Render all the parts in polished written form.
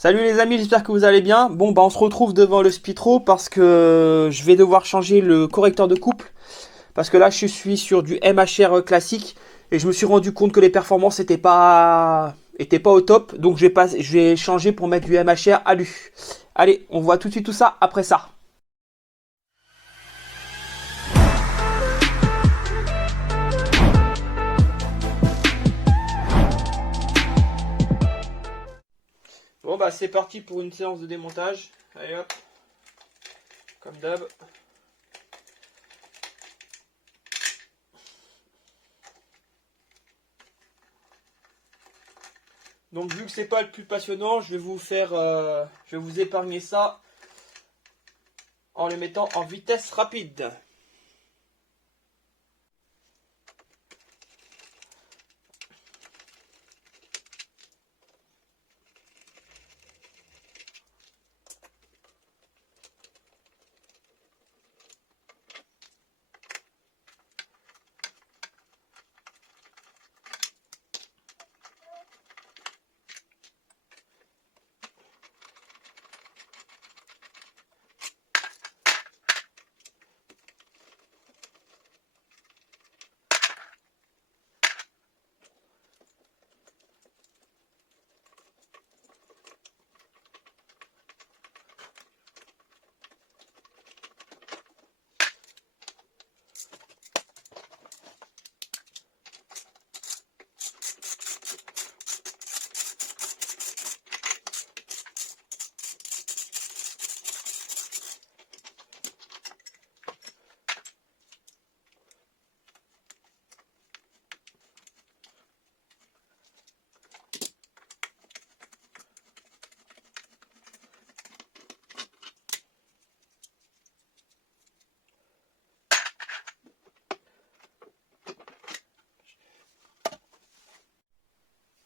Salut les amis, j'espère que vous allez bien. Bon, bah on se retrouve devant le Spitro parce que je vais devoir changer le correcteur de couple. Parce que là, je suis sur du MHR classique et je me suis rendu compte que les performances étaient pas au top. Donc je vais changer pour mettre du MHR alu. Allez, on voit tout de suite tout ça après ça. Bon, bah c'est parti pour une séance de démontage. Allez hop, comme d'hab. Donc vu que c'est pas le plus passionnant, je vais vous épargner ça en le mettant en vitesse rapide.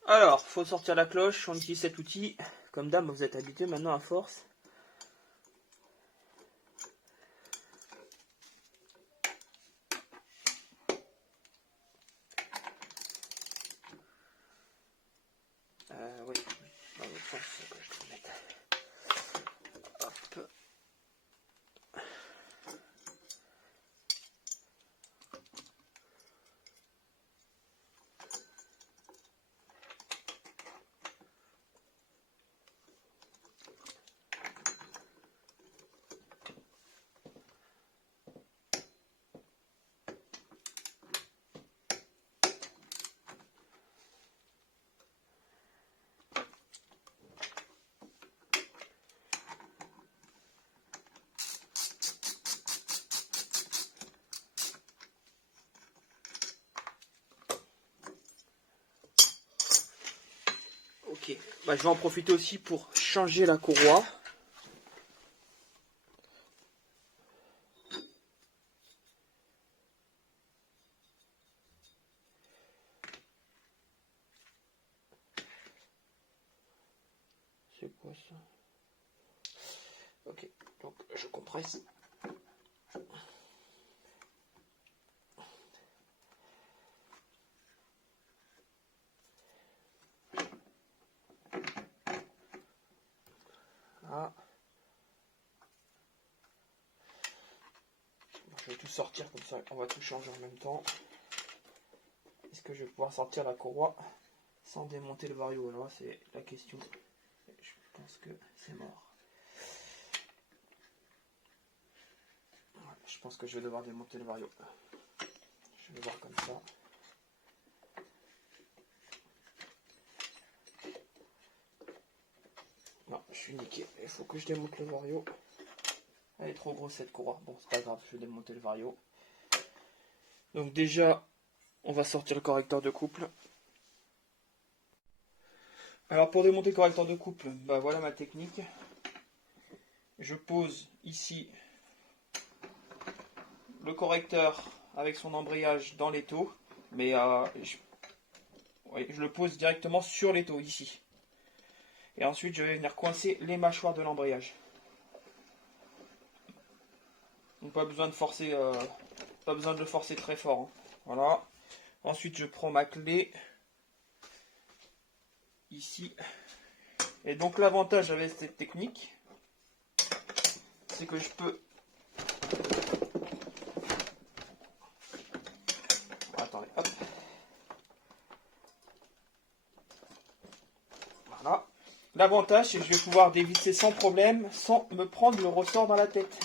Alors, faut sortir la cloche, on utilise cet outil. Comme d'hab, vous êtes habitué maintenant à force. Oui, dans l'autre sens, c'est que je vais mettre. Hop. Ok, bah, je vais en profiter aussi pour changer la courroie. C'est quoi ça? Ok, donc je compresse. Ah. Je vais tout sortir comme ça, on va tout changer en même temps. Est-ce que je vais pouvoir sortir la courroie sans démonter le vario? Alors c'est la question. Je pense que c'est mort. Ouais, je pense que je vais devoir démonter le vario. Je vais voir comme ça. Non, je suis niqué. Il faut que je démonte le vario. Elle est trop grosse cette courroie. Bon, c'est pas grave, je vais démonter le vario. Donc déjà, on va sortir le correcteur de couple. Alors pour démonter le correcteur de couple, bah voilà ma technique. Je pose ici le correcteur avec son embrayage dans l'étau, mais je le pose directement sur l'étau ici. Et ensuite je vais venir coincer les mâchoires de l'embrayage. Donc pas besoin de forcer, pas besoin de le forcer très fort. Hein. Voilà. Ensuite je prends ma clé ici Et donc l'avantage avec cette technique, c'est que je peux... Attendez, hop. Voilà. L'avantage, c'est que je vais pouvoir dévisser sans problème, sans me prendre le ressort dans la tête.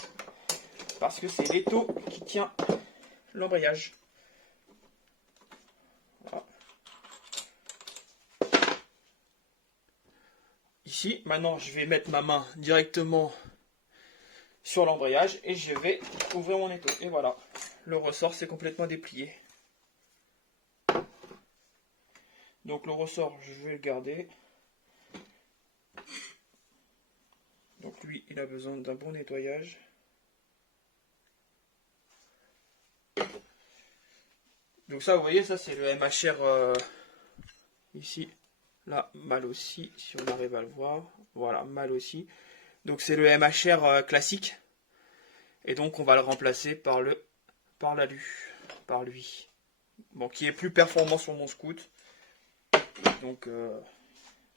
Parce que c'est l'étau qui tient l'embrayage. Voilà. Ici, maintenant, je vais mettre ma main directement sur l'embrayage et je vais ouvrir mon étau. Et voilà, le ressort s'est complètement déplié. Donc le ressort, je vais le garder. Donc lui, il a besoin d'un bon nettoyage. Donc ça, vous voyez, ça c'est le MHR ici. Là, mal aussi, si on arrive à le voir. Voilà, mal aussi. Donc c'est le MHR classique. Et donc on va le remplacer par l'alu, par lui. Bon, qui est plus performant sur mon scout. Donc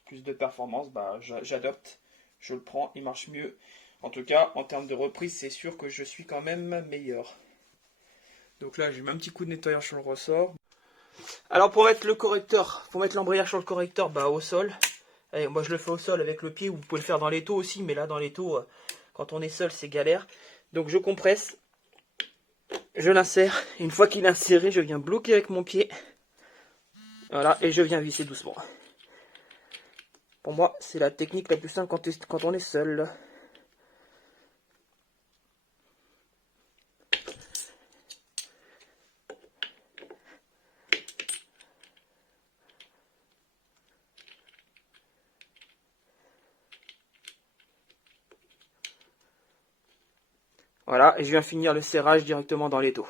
plus de performance, bah j'adopte. Je le prends, il marche mieux. En tout cas, en termes de reprise, c'est sûr que je suis quand même meilleur. Donc là, j'ai mis un petit coup de nettoyage sur le ressort. Alors pour mettre le correcteur, pour mettre l'embrayage sur le correcteur, bah au sol. Allez, moi je le fais au sol avec le pied, vous pouvez le faire dans l'étau aussi, mais là dans l'étau, quand on est seul, c'est galère. Donc je compresse, je l'insère. Une fois qu'il est inséré, je viens bloquer avec mon pied. Voilà, et je viens visser doucement. Pour moi, c'est la technique la plus simple quand on est seul. Voilà, et je viens finir le serrage directement dans l'étau.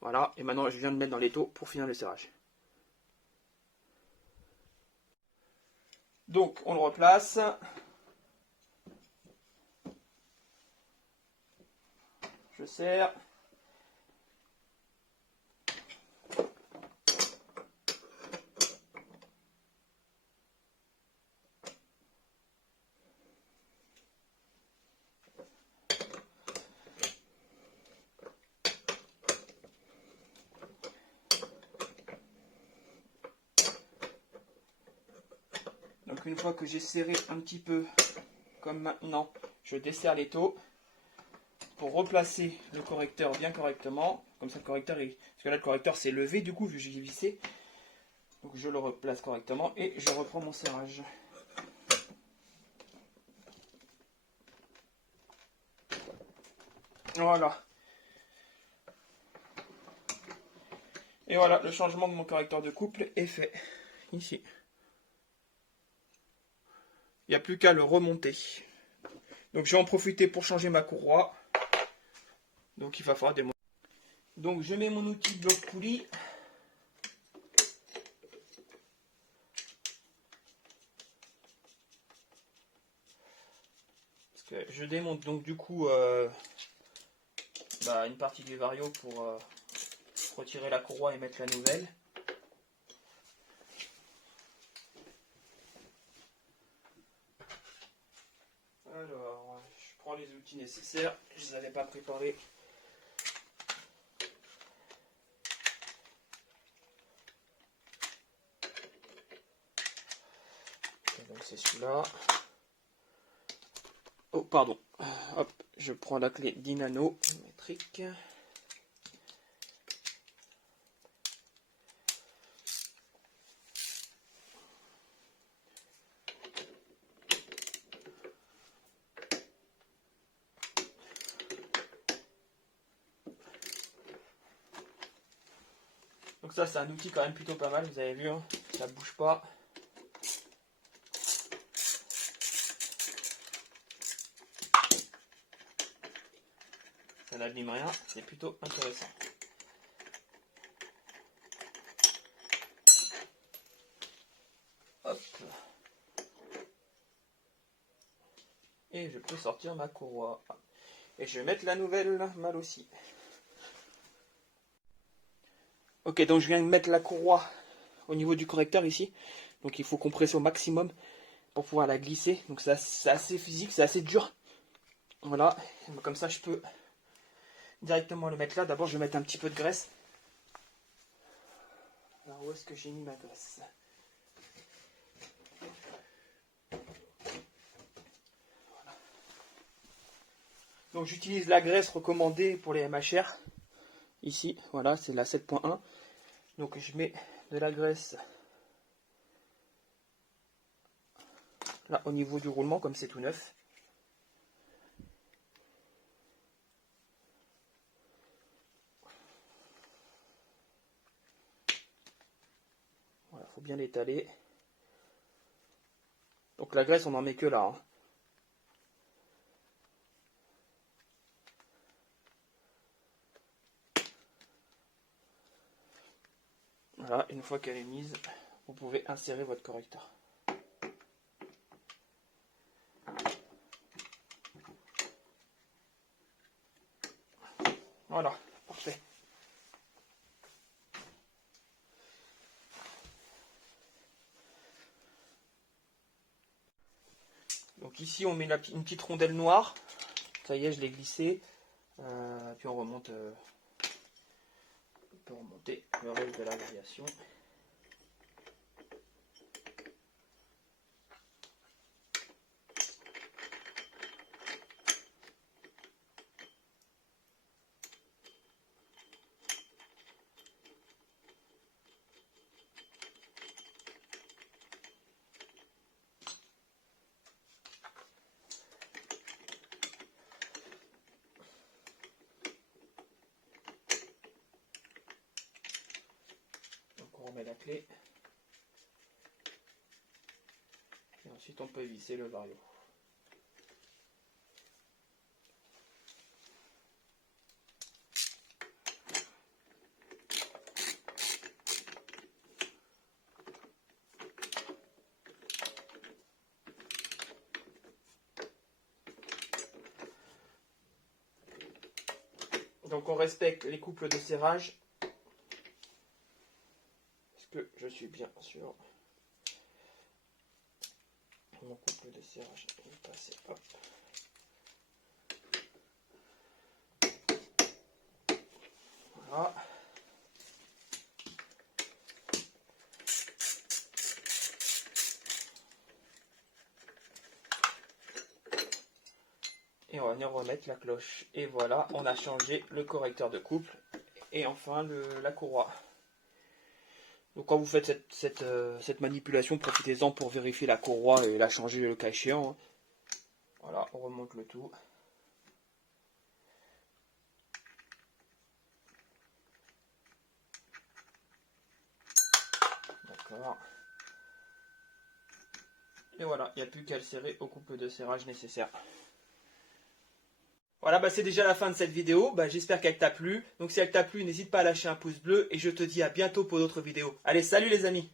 Voilà, et maintenant je viens de mettre dans l'étau pour finir le serrage. Donc, on le replace. Je serre. Donc une fois que j'ai serré un petit peu, comme maintenant, je desserre l'étau pour replacer le correcteur bien correctement. Comme ça le correcteur est... Parce que là le correcteur s'est levé du coup vu que j'ai vissé. Donc je le replace correctement et je reprends mon serrage. Voilà. Et voilà, le changement de mon correcteur de couple est fait. Ici. Il n'y a plus qu'à le remonter. Donc je vais en profiter pour changer ma courroie. Donc il va falloir démonter. Donc je mets mon outil bloc poulie. Parce que je démonte donc du coup une partie du vario pour retirer la courroie et mettre la nouvelle. Alors, je prends les outils nécessaires, je ne les avais pas préparés. Donc c'est celui-là. Oh, pardon. Hop, je prends la clé Dynano métrique. Donc ça c'est un outil quand même plutôt pas mal, vous avez vu, hein, ça bouge pas. Ça n'abîme rien, c'est plutôt intéressant. Hop. Et je peux sortir ma courroie. Et je vais mettre la nouvelle mal aussi. Ok, donc je viens de mettre la courroie au niveau du correcteur ici. Donc il faut compresser au maximum. pour pouvoir la glisser. Donc c'est assez physique, c'est assez dur. Voilà, comme ça je peux directement le mettre là. D'abord je vais mettre un petit peu de graisse. Alors où est-ce que j'ai mis ma graisse? Voilà. Donc j'utilise la graisse recommandée pour les MHR. Ici, voilà, c'est la 7.1. Donc je mets de la graisse là au niveau du roulement, comme c'est tout neuf. Voilà, faut bien l'étaler. Donc la graisse, on n'en met que là. Hein. Voilà, une fois qu'elle est mise, vous pouvez insérer votre correcteur. Voilà, parfait. Donc ici, on met une petite rondelle noire. Ça y est, je l'ai glissé. Puis on remonte. On peut remonter le reste de la variation. Donc on remet la clé. Et ensuite on peut visser le vario. Donc on respecte les couples de serrage. Est-ce que je suis bien sûr? Mon couple de serrage est passé. Hop. Voilà. Et on va venir remettre la cloche. Et voilà, on a changé le correcteur de couple. Et enfin la courroie. Donc quand vous faites cette manipulation, profitez-en pour vérifier la courroie et la changer le cas échéant. Voilà, on remonte le tout. D'accord. Et voilà, il n'y a plus qu'à le serrer au couple de serrage nécessaire. Voilà, c'est déjà la fin de cette vidéo. J'espère qu'elle t'a plu. Donc si elle t'a plu, n'hésite pas à lâcher un pouce bleu. Et je te dis à bientôt pour d'autres vidéos. Allez, salut les amis!